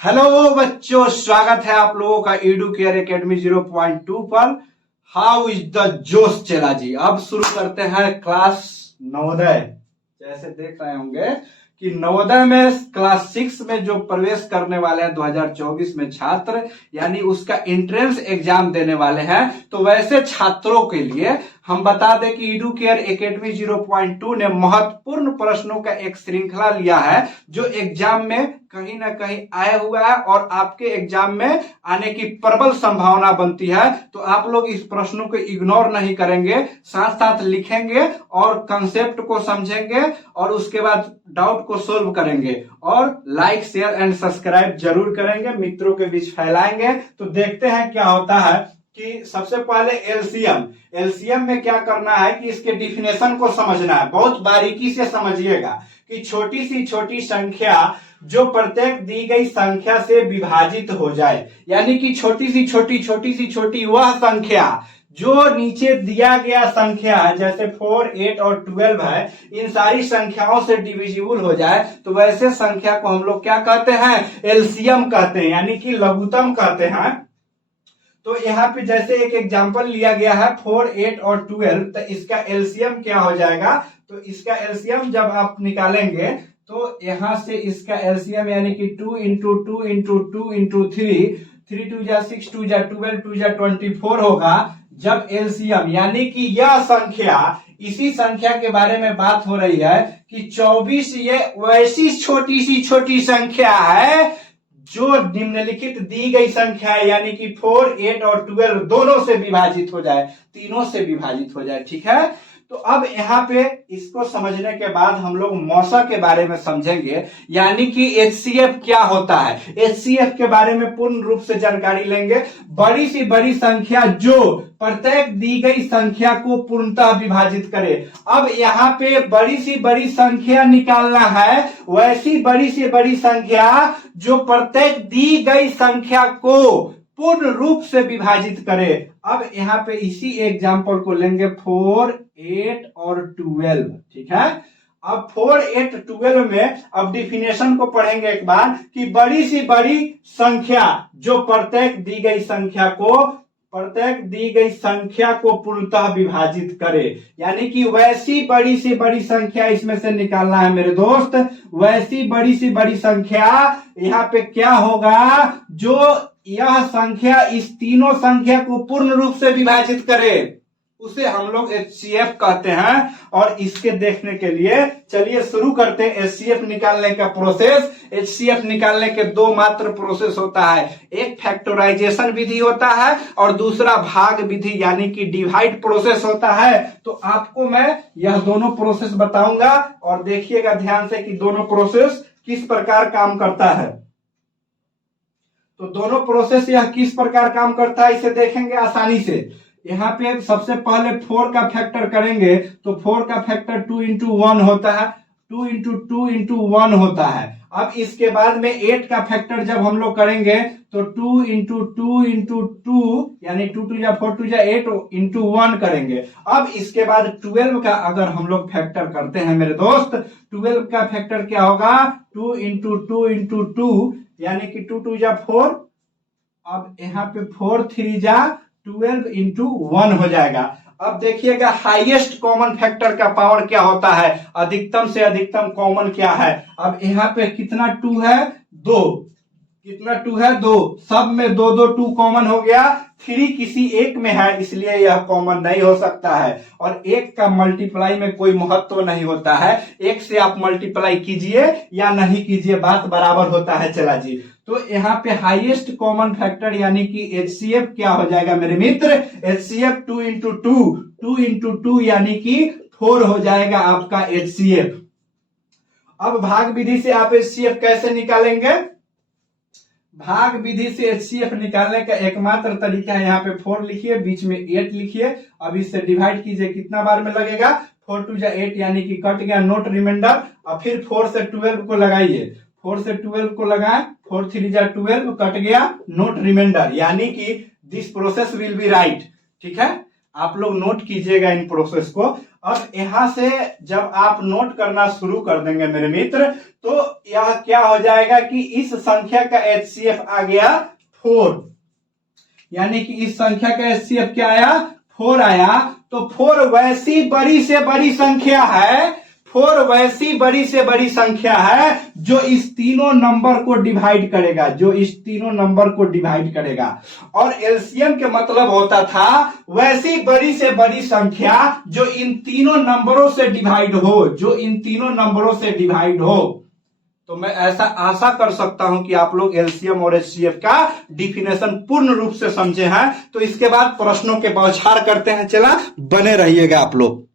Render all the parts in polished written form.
Hello बच्चों, स्वागत है आप लोगों का एडुकेयर एकेडमी 0.2 पर। हाउ इज द जोश चला जी। अब शुरू करते हैं क्लास नवोदय। जैसे देख रहे होंगे कि नवोदय में क्लास 6 में जो प्रवेश करने वाले हैं 2024 में छात्र, यानी उसका एंट्रेंस एग्जाम देने वाले हैं, तो वैसे छात्रों के लिए हम बता दें कि एडुकेयर एकेडमी 0.2 ने महत्वपूर्ण प्रश्नों का एक श्रृंखला लिया है जो एग्जाम में कहीं ना कहीं आया हुआ है और आपके एग्जाम में आने की प्रबल संभावना बनती है। तो आप लोग इस प्रश्नों को इग्नोर नहीं करेंगे, साथ साथ लिखेंगे और कंसेप्ट को समझेंगे और उसके बाद डाउट को सोल्व करेंगे और लाइक शेयर एंड सब्सक्राइब जरूर करेंगे, मित्रों के बीच फैलाएंगे। तो देखते हैं क्या होता है कि सबसे पहले एलसीएम में क्या करना है कि इसके डिफिनेशन को समझना है। बहुत बारीकी से समझिएगा कि छोटी सी छोटी संख्या जो प्रत्येक दी गई संख्या से विभाजित हो जाए, यानी कि छोटी सी छोटी वह संख्या जो नीचे दिया गया संख्या है, जैसे 4, 8 और 12 है, इन सारी संख्याओं से डिविजिबल हो जाए, तो वैसे संख्या को हम लोग क्या कहते हैं? एलसीएम कहते हैं, यानी कि लघुत्तम कहते हैं। तो यहाँ पे जैसे एक एग्जांपल लिया गया है 4, 8 और 12, तो इसका एलसीएम क्या हो जाएगा? तो इसका एलसीएम जब आप निकालेंगे तो यहां से इसका एलसीएम यानी कि 2 इंटू 2 इंटू 2 इंटू 3 2 जा 6 2 जा 12 2 जा 24 होगा। जब एलसीएम यानी कि यह संख्या, इसी संख्या के बारे में बात हो रही है कि 24 ये वैसी छोटी सी छोटी संख्या है जो निम्नलिखित दी गई संख्या है, यानी कि 4, 8 और 12 दोनों से विभाजित हो जाए, तीनों से विभाजित हो जाए। ठीक है, तो अब यहाँ पे इसको समझने के बाद हम लोग मौसा के बारे में समझेंगे, यानी कि एचसीएफ क्या होता है। एचसीएफ के बारे में पूर्ण रूप से जानकारी लेंगे। बड़ी सी बड़ी संख्या जो प्रत्येक दी गई संख्या को पूर्णतः विभाजित करे। अब यहाँ पे बड़ी सी बड़ी संख्या निकालना है, वैसी बड़ी से बड़ी संख्या जो प्रत्येक दी गई संख्या को पूर्ण रूप से विभाजित करे। अब यहाँ पे इसी एग्जांपल को लेंगे 4, 8 और 12। ठीक है, अब 4, 8, 12 में अब डिफिनेशन को पढ़ेंगे एक बार कि बड़ी सी बड़ी संख्या जो प्रत्येक दी गई संख्या को पूर्णतः विभाजित करे, यानी कि वैसी बड़ी से बड़ी संख्या इसमें से निकालना है मेरे दोस्त। वैसी बड़ी से बड़ी संख्या यहाँ पे क्या होगा? जो यह संख्या इस तीनों संख्या को पूर्ण रूप से विभाजित करे, उसे हम लोग एचसीएफ कहते हैं। और इसके देखने के लिए चलिए शुरू करते हैं एचसीएफ निकालने का प्रोसेस। एचसीएफ निकालने के दो मात्र प्रोसेस होता है, एक फैक्टराइजेशन विधि होता है और दूसरा भाग विधि यानी कि डिवाइड प्रोसेस होता है। तो आपको मैं यह दोनों प्रोसेस बताऊंगा और देखिएगा ध्यान से कि दोनों प्रोसेस किस प्रकार काम करता है। तो दोनों प्रोसेस यह किस प्रकार काम करता है इसे देखेंगे आसानी से। यहाँ पे सबसे पहले 4 का फैक्टर करेंगे तो 4 का फैक्टर 2 इंटू 1 होता है, 2 इंटू 2 इंटू 1 होता है। अब इसके बाद में 8 का फैक्टर जब हम लोग करेंगे तो 2 इंटू 2 इंटू 2 यानी 2 2 जा 4 2 जा 8 इंटू 1 करेंगे। अब इसके बाद 12 का अगर हम लोग फैक्टर करते हैं मेरे दोस्त, 12 का फैक्टर क्या होगा? 2 इंटू 2 इंटू 2 यानी कि 2 2 जा 4, अब यहाँ पे 4 3 जा 12 इंटू 1 हो जाएगा। अब देखिएगा हाईएस्ट कॉमन फैक्टर का पावर क्या होता है, अधिकतम से अधिकतम कॉमन क्या है। अब यहाँ पे कितना 2 है? 2। कितना 2 है? 2। सब में 2 2 2 कॉमन हो गया। 3 किसी एक में है इसलिए यह कॉमन नहीं हो सकता है। और एक का मल्टीप्लाई में कोई महत्व नहीं होता है, एक से आप मल्टीप्लाई कीजिए या नहीं कीजिए, बात बराबर होता है। चला जी, तो यहाँ पे हाईएस्ट कॉमन फैक्टर यानी कि एचसीएफ क्या हो जाएगा मेरे मित्र? एचसीएफ 2 इंटू 2 इंटू 2 यानी कि 4 हो जाएगा आपका एचसीएफ। अब भाग विधि से आप एचसीएफ कैसे निकालेंगे? भाग विधि से एचसीएफ निकालने का एकमात्र तरीका है, यहाँ पे 4 लिखिए, बीच में 8 लिखिए। अब इससे डिवाइड कीजिए, कितना बार में लगेगा? 4 2 जा 8 यानी कि कट गया, नोट रिमाइंडर। अब फिर 4 से 12 को लगाइए, 4 से 12 को लगाएं, 4 3 जा 12 कट गया, नोट रिमाइंडर, यानी कि this process will be right. ठीक है, आप लोग नोट कीजिएगा इन प्रोसेस को। अब यहाँ से जब आप नोट करना शुरू कर देंगे मेरे मित्र, तो यह क्या हो जाएगा कि इस संख्या का HCF आ गया 4, यानी कि इस संख्या का HCF क्या आया, 4 आया। तो 4 वैसी बड़ी से बड़ी संख्या है, 4 वैसी बड़ी से बड़ी संख्या है जो इस तीनों नंबर को डिवाइड करेगा, जो इस तीनों नंबर को डिवाइड करेगा। और एलसीएम के मतलब होता था वैसी बड़ी से बड़ी संख्या जो इन तीनों नंबरों से डिवाइड हो, जो इन तीनों नंबरों से डिवाइड हो। तो मैं ऐसा आशा कर सकता हूं कि आप लोग एलसीएम और एचसीएफ का डिफिनेशन पूर्ण रूप से समझे हैं। तो इसके बाद प्रश्नों के बौछार करते हैं, चला बने रहिएगा आप लोग।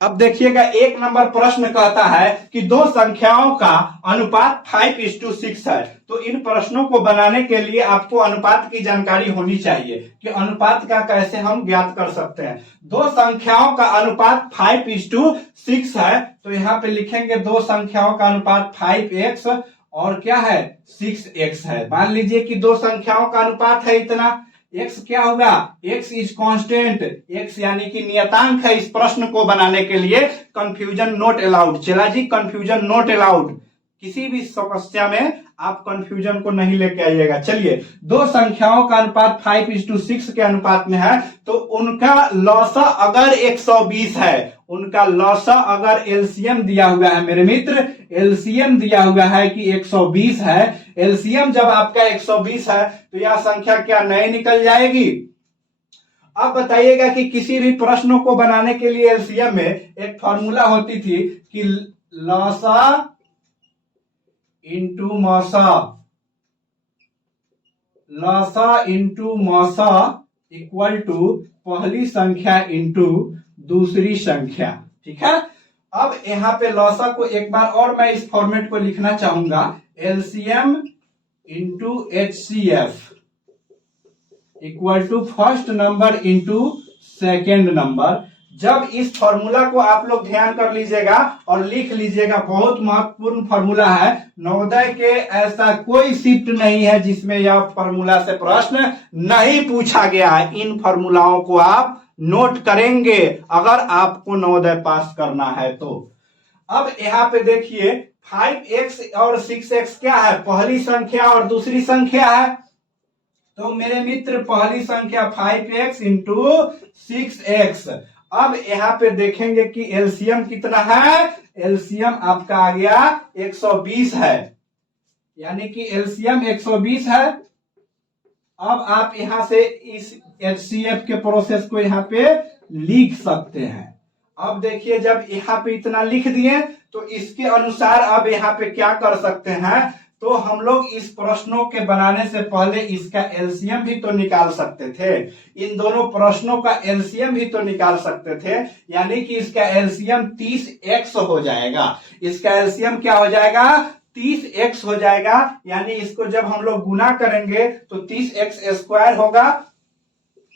अब देखिएगा, 1 नंबर प्रश्न कहता है कि दो संख्याओं का अनुपात 5:6 है। तो इन प्रश्नों को बनाने के लिए आपको अनुपात की जानकारी होनी चाहिए कि अनुपात का कैसे हम ज्ञात कर सकते हैं। दो संख्याओं का अनुपात 5:6 है, तो यहाँ पे लिखेंगे दो संख्याओं का अनुपात 5x और क्या है 6x है। मान लीजिए कि दो संख्याओं का अनुपात है इतना, x क्या होगा, x इज कांस्टेंट, x यानी कि नियतांक है। इस प्रश्न को बनाने के लिए कंफ्यूजन नोट अलाउड। चला जी, कंफ्यूजन नोट अलाउड। किसी भी समस्या में आप कंफ्यूजन को नहीं लेके आइएगा। चलिए, दो संख्याओं का अनुपात 5:6 के अनुपात में है, तो उनका लौसा अगर 120 है, उनका लौसा अगर एलसीएम दिया हुआ है मेरे मित्र, एलसीएम दिया हुआ है कि 120 है। एलसीएम जब आपका 120 है तो यह संख्या क्या नए निकल जाएगी। अब बताइएगा कि किसी भी प्रश्नों को बनाने के लिए एलसीएम में एक फॉर्मूला होती थी कि लौसा इंटू मौसा, लौसा इंटू मौसा इक्वल टू पहली संख्या इंटू दूसरी संख्या। ठीक है, अब यहां पे लौसा को एक बार और मैं इस फॉर्मेट को लिखना चाहूंगा, LCM into HCF equal to first number into second number. जब इस फॉर्मूला को आप लोग ध्यान कर लीजिएगा और लिख लीजिएगा, बहुत महत्वपूर्ण फॉर्मूला है। नवोदय के ऐसा कोई शिफ्ट नहीं है जिसमें यह फॉर्मूला से प्रश्न नहीं पूछा गया है। इन फॉर्मूलाओं को आप नोट करेंगे अगर आपको नवोदय पास करना है तो। अब यहाँ पे देखिए 5x और 6x क्या है, पहली संख्या और दूसरी संख्या है। तो मेरे मित्र पहली संख्या 5x इंटू 6x। अब यहाँ पे देखेंगे कि एलसीएम कितना है, एलसीएम आपका आ गया 120 है, यानी कि एलसीएम 120 है। अब आप यहां से इस एचसीएफ के प्रोसेस को यहाँ पे लिख सकते हैं। अब देखिए, जब यहाँ पे इतना लिख दिए तो इसके अनुसार अब यहाँ पे क्या कर सकते हैं, तो हम लोग इस प्रश्नों के बनाने से पहले इसका एलसीएम भी तो निकाल सकते थे। इन दोनों प्रश्नों का एलसीएम भी तो निकाल सकते थे, यानी कि इसका एलसीएम 30x हो जाएगा। इसका एलसीएम क्या हो जाएगा, 30x हो जाएगा। यानी इसको जब हम लोग गुना करेंगे तो 30x स्क्वायर होगा।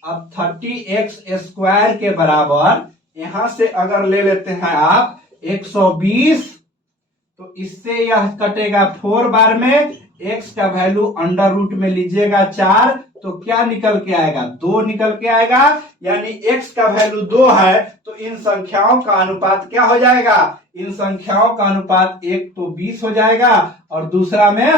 अब 30x स्क्वायर के बराबर यहां से अगर ले लेते हैं आप 120, तो इससे यह कटेगा 4 बार में, x का वैल्यू अंडर रूट में लीजिएगा 4, तो क्या निकल के आएगा, 2 निकल के आएगा। यानी x का वैल्यू 2 है, तो इन संख्याओं का अनुपात क्या हो जाएगा, इन संख्याओं का अनुपात एक तो 20 हो जाएगा और दूसरा में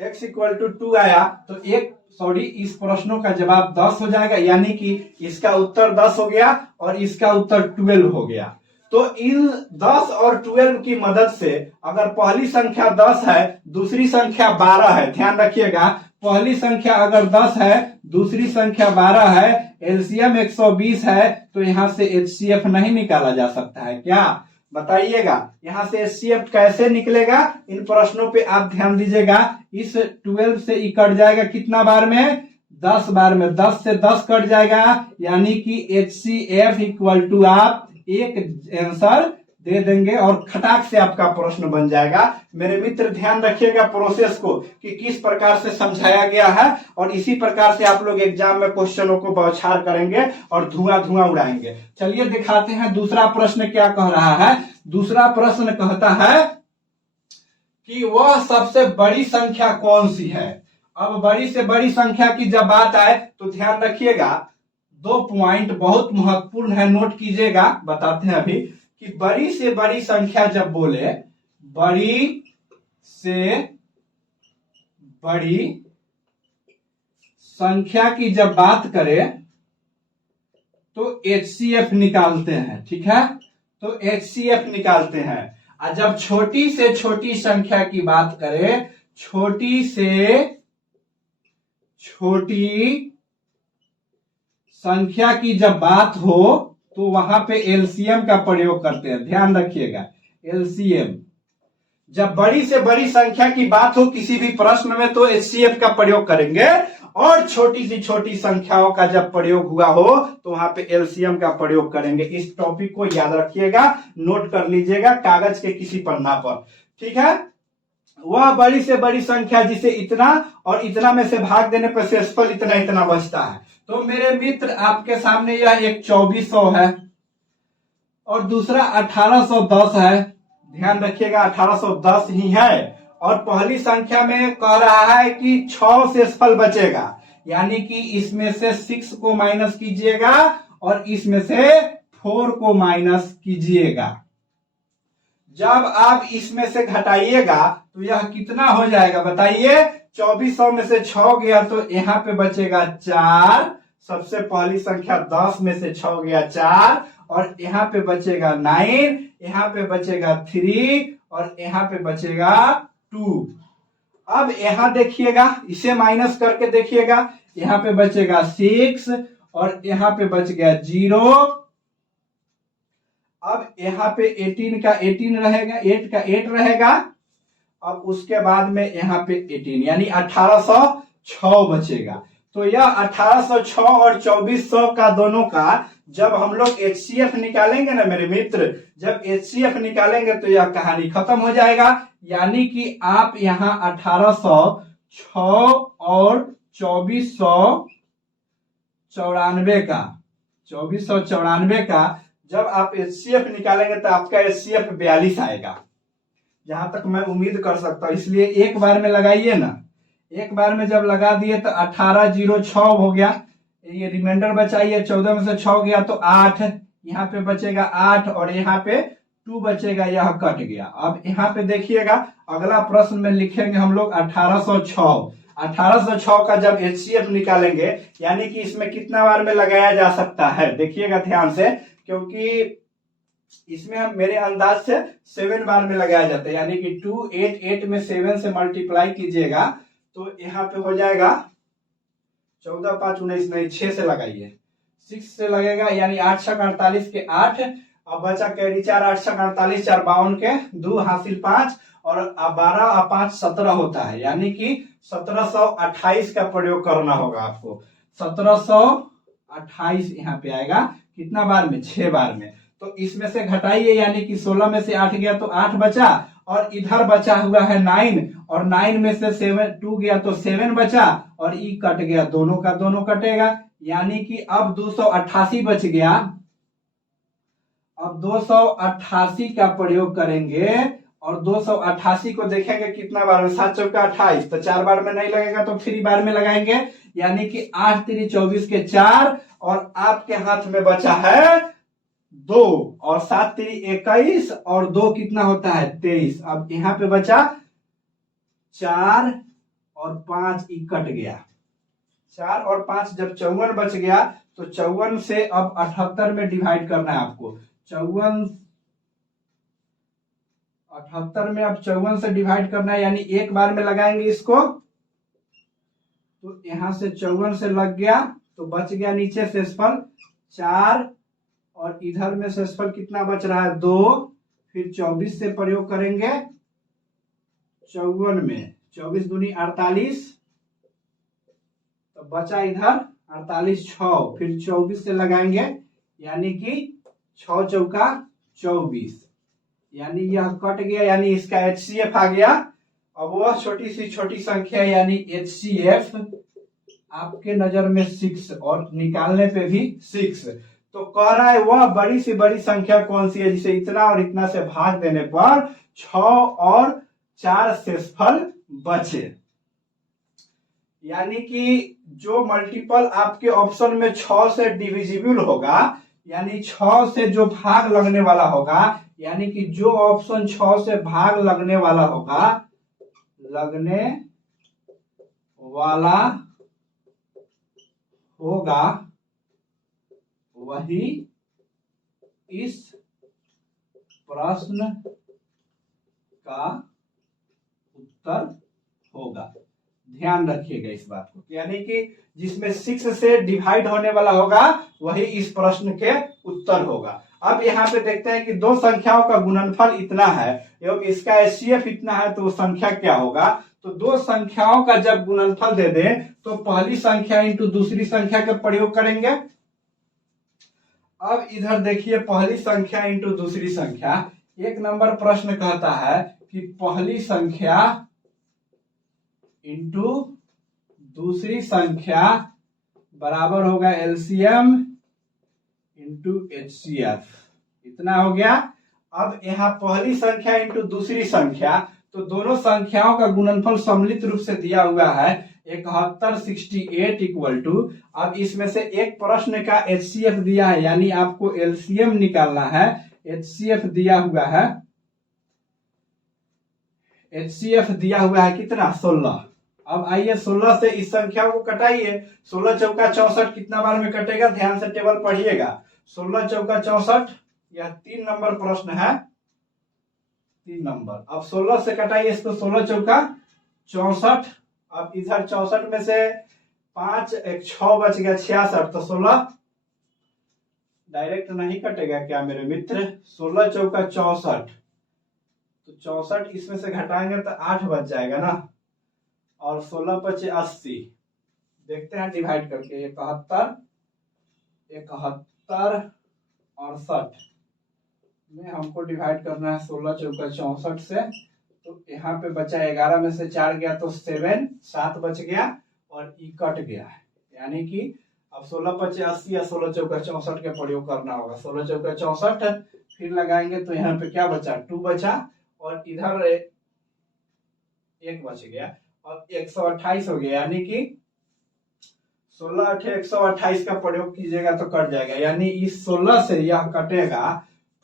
x इक्वल टू 2 आया, तो इस प्रश्नों का जवाब 10 हो जाएगा। यानी कि इसका उत्तर 10 हो गया और इसका उत्तर 12 हो गया। तो इन 10 और 12 की मदद से अगर पहली संख्या 10 है, दूसरी संख्या 12 है, ध्यान रखिएगा, पहली संख्या अगर 10 है, दूसरी संख्या 12 है, एलसीएम 120 है, तो यहां से एचसीएफ नहीं निकाला जा सकता है क्या, बताइएगा। यहां से एचसीएफ कैसे निकलेगा, इन प्रश्नों पे आप ध्यान दीजिएगा। इस 12 से ई कट जाएगा कितना बार में, 10 बार में, 10 से 10 कट जाएगा, यानी कि एचसीएफ इक्वल टू आप एक आंसर दे देंगे और खटाक से आपका प्रश्न बन जाएगा। मेरे मित्र ध्यान रखिएगा प्रोसेस को कि किस प्रकार से समझाया गया है, और इसी प्रकार से आप लोग एग्जाम में क्वेश्चनों को बौछार करेंगे और धुआं उड़ाएंगे। चलिए दिखाते हैं दूसरा प्रश्न क्या कह रहा है। दूसरा प्रश्न कहता है कि वह सबसे बड़ी संख्या कौन सी है। अब बड़ी से बड़ी संख्या की जब बात आए तो ध्यान रखिएगा, दो पॉइंट बहुत महत्वपूर्ण है, नोट कीजिएगा, बताते हैं अभी कि बड़ी से बड़ी संख्या जब बोले, बड़ी से बड़ी संख्या की जब बात करें तो HCF निकालते हैं, ठीक है, तो HCF निकालते हैं। और जब छोटी से छोटी संख्या की बात करें, छोटी से छोटी संख्या की जब बात हो तो वहां पे LCM का प्रयोग करते हैं, ध्यान रखिएगा, LCM। जब बड़ी से बड़ी संख्या की बात हो किसी भी प्रश्न में तो HCF का प्रयोग करेंगे, और छोटी सी छोटी संख्याओं का जब प्रयोग हुआ हो तो वहां पे LCM का प्रयोग करेंगे। इस टॉपिक को याद रखिएगा, नोट कर लीजिएगा कागज के किसी पन्ना पर, ठीक है। वह बड़ी से बड़ी संख्या जिसे इतना और इतना में से भाग देने पर शेषफल इतना इतना बचता है। तो मेरे मित्र आपके सामने यह एक 2400 है और दूसरा 1810 है, ध्यान रखिएगा 1810 ही है। और पहली संख्या में कह रहा है कि 6 शेषफल बचेगा, यानी कि इसमें से 6 को माइनस कीजिएगा और इसमें से 4 को माइनस कीजिएगा। जब आप इसमें से घटाइएगा तो यह कितना हो जाएगा बताइए। 2400 में से 6 गया तो यहाँ पे बचेगा 4, सबसे पहली संख्या 10 में से 6 गया 4, और यहाँ पे बचेगा 9, यहाँ पे बचेगा 3 और यहाँ पे बचेगा 2। अब यहाँ देखिएगा, इसे माइनस करके देखिएगा, यहाँ पे बचेगा 6 और यहाँ पे बच गया 0। अब यहाँ पे 18 का 18 रहेगा, 8 का 8 रहेगा। अब उसके बाद में यहाँ पे 18 यानी 1806 बचेगा। तो यह 1806 और 2400 का दोनों का जब हम लोग HCF निकालेंगे ना मेरे मित्र, जब HCF निकालेंगे तो यह कहानी खत्म हो जाएगा। यानी कि आप यहाँ 1806 और 2494 का जब आप HCF निकालेंगे तो आपका HCF 42 आएगा, जहां तक मैं उम्मीद कर सकता हूं। इसलिए एक बार में लगाइए ना, एक बार में जब लगा दिए तो 1806 हो गया, ये रिमाइंडर बचाइए, 14 में से 6 गया तो 8, यहाँ पे बचेगा 8 और यहाँ पे 2 बचेगा, यह कट गया। अब यहाँ पे देखिएगा अगला प्रश्न में लिखेंगे हम लोग 1806 का जब HCF निकालेंगे, यानी कि इसमें कितना बार में लगाया जा सकता है देखिएगा ध्यान से, क्योंकि इसमें हम मेरे अंदाज से 7 बार में लगाया जाता है, यानी कि 2 8 8 में 7 से मल्टीप्लाई कीजिएगा तो यहाँ पे हो जाएगा 14 5 19 नहीं 6 से लगाइए, 6 से लगेगा, यानी 8 6 48 के 8। अब बचा कैरी 4, 8 6 48 4 52 के 2 हासिल 5 और 12 और 5 17 होता है, यानी कि 1728 का प्रयोग करना होगा आपको। 1728 यहाँ पे आएगा, कितना बार में, 6 बार में। तो इसमें से घटाइए, यानी कि 16 में से 8 गया तो 8 बचा, और इधर बचा हुआ है 9, और 9 में से 2 गया तो 7 बचा, और ई कट गया, दोनों का दोनों कटेगा, यानी कि अब 288 बच गया। अब 288 का प्रयोग करेंगे और 288 को देखेंगे कितना बार में, 7 चौका 28, तो 4 बार में नहीं लगेगा तो 3 बार में लगाएंगे, यानी कि 8 3 24 के 4, और आपके हाथ में बचा है 2, और 7 3 21 और 2 कितना होता है 23। अब यहाँ पे बचा 4 और 5 ई कट गया, 4 और 5 जब 54 बच गया तो 54 से अब 78 में डिवाइड करना है आपको। 78 में अब 54 से डिवाइड करना है, यानी एक बार में लगाएंगे इसको, तो यहां से 54 से लग गया तो बच गया नीचे शेषफल 4, और इधर में शेषफल कितना बच रहा है 2। फिर 24 से प्रयोग करेंगे 54 में, 24 दूनी 48, तो बचा इधर 48 6, फिर 24 से लगाएंगे, यानी कि 6 चौका 24, यानी यह कट गया, यानी इसका HCF आ गया। अब वह छोटी सी छोटी संख्या यानी HCF आपके नजर में 6 और निकालने पे भी 6। तो कह रहा है वह बड़ी से बड़ी संख्या कौन सी है जिसे इतना और इतना से भाग देने पर 6 और 4 शेषफल बचे। यानी कि जो मल्टीपल आपके ऑप्शन में 6 से डिविजिबल होगा, यानी 6 से जो भाग लगने वाला होगा, यानी कि जो ऑप्शन 6 से भाग लगने वाला होगा, वही इस प्रश्न का उत्तर होगा। ध्यान रखिएगा इस बात को, यानी कि जिसमें 6 से डिवाइड होने वाला होगा वही इस प्रश्न के उत्तर होगा। अब यहाँ पे देखते हैं कि दो संख्याओं का गुणनफल इतना है एवं इसका एचसीएफ इतना है, तो वो संख्या क्या होगा। तो दो संख्याओं का जब गुणनफल दे दें तो पहली संख्या इंटू दूसरी संख्या का प्रयोग करेंगे। अब इधर देखिए, पहली संख्या इंटू दूसरी संख्या, 1 नंबर प्रश्न कहता है कि पहली संख्या इंटू दूसरी संख्या बराबर होगा एलसीएम इंटू एचसीएफ, इतना हो गया। अब यहाँ पहली संख्या इंटू दूसरी संख्या, तो दोनों संख्याओं का गुणनफल सम्मिलित रूप से दिया हुआ है 71 68 इक्वल टू, अब इसमें से एक प्रश्न का एचसीएफ दिया है, यानी आपको एलसीएम निकालना है। एचसीएफ दिया हुआ है, एचसीएफ दिया हुआ है कितना, 16। अब आइए 16 से इस संख्या को कटाइए। 16 चौका 64 कितना बार में कटेगा, ध्यान से टेबल पढ़िएगा। 16 चौका 64, यह 3 नंबर प्रश्न है, 3 नंबर। अब 16 से कटाइए इसको, 16 चौका 64। अब इधर 64 में से 5 एक 6 बच गया 66, तो 16 डायरेक्ट नहीं कटेगा क्या मेरे मित्र। 16 चौका 64, तो 64 इसमें से घटाएंगे तो 8 बच जाएगा ना, और 16 पचे 80। देखते हैं डिवाइड करके, 71 71 68 में हमको डिवाइड करना है 16 चौका 64 से। तो यहाँ पे बचा 11 में से 4 गया तो 7 बच गया और ई कट गया है, यानी कि अब 16 पचे 80 या 16 चौका 64 का प्रयोग करना होगा। 16 चौका 64 फिर लगाएंगे तो यहाँ पे क्या बचा, 2 बचा, और इधर 1 बच गया और 128 हो गया, यानी कि 16 8 128 का प्रयोग कीजिएगा तो कट जाएगा, यानी इस 16 से यह कटेगा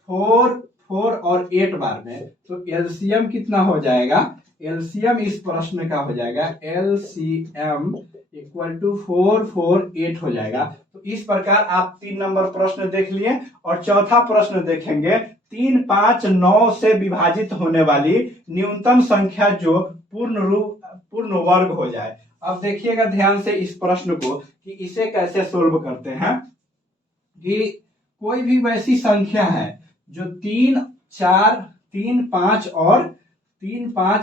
4 और 8 बार में। तो एलसीएम कितना हो जाएगा, एलसीएम इस प्रश्न का हो जाएगा एलसीएम इक्वल टू 4 4 8 हो जाएगा। तो इस प्रकार आप 3 नंबर प्रश्न देख लिए, और चौथा प्रश्न देखेंगे, 3 5 9 से विभाजित होने वाली न्यूनतम संख्या जो पूर्ण वर्ग हो जाए। अब देखिएगा ध्यान से इस प्रश्न को कि इसे कैसे सोल्व करते हैं। कि कोई भी वैसी संख्या है जो 3 4 3 5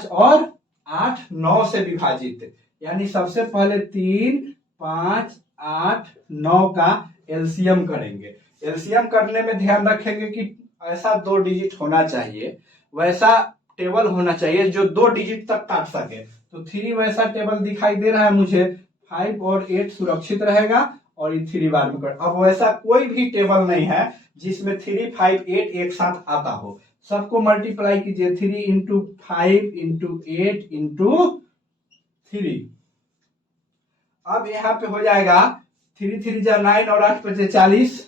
और 8 9 से विभाजित, यानी सबसे पहले 3 5 8 9 का एलसीएम करेंगे। एलसीएम करने में ध्यान रखेंगे कि ऐसा 2 डिजिट होना चाहिए, वैसा टेबल होना चाहिए जो 2 डिजिट तक काट सके। तो 3 वैसा टेबल दिखाई दे रहा है मुझे, 5 और 8 सुरक्षित रहेगा और ये 3 बार में कट। अब वैसा कोई भी टेबल नहीं है जिसमें 3 5 8 एक साथ आता हो। सबको मल्टीप्लाई कीजिए, 3 इंटू 5 इंटू 8 इंटू 3। अब यहाँ पे हो जाएगा 3 3 जा 9 और 8 बचे 40,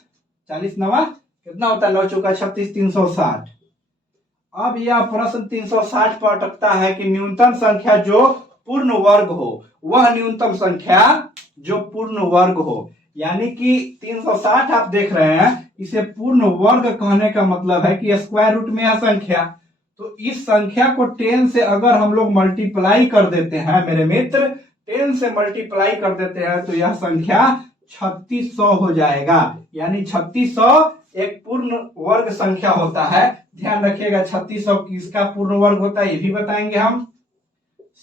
40 नवा कितना होता है, 9 चौका 36 360। अब यह प्रश्न 360 पर अटकता है कि न्यूनतम संख्या जो पूर्ण वर्ग हो, वह न्यूनतम संख्या जो पूर्ण वर्ग हो, यानी कि 360 आप देख रहे हैं, इसे पूर्ण वर्ग कहने का मतलब है कि स्क्वायर रूट में यह संख्या। तो इस संख्या को 10 से अगर हम लोग मल्टीप्लाई कर देते हैं मेरे मित्र, 10 से मल्टीप्लाई कर देते हैं तो यह संख्या 3600 हो जाएगा, यानी 3600 एक पूर्ण वर्ग संख्या होता है। ध्यान रखिएगा 3600 किसका पूर्ण वर्ग होता है ये भी बताएंगे हम।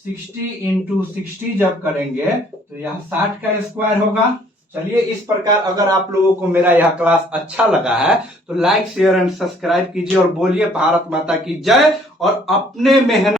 60 इंटू 60 जब करेंगे तो यह 60 का स्क्वायर होगा। चलिए, इस प्रकार अगर आप लोगों को मेरा यह क्लास अच्छा लगा है तो लाइक शेयर एंड सब्सक्राइब कीजिए और बोलिए भारत माता की जय, और अपने मेहनत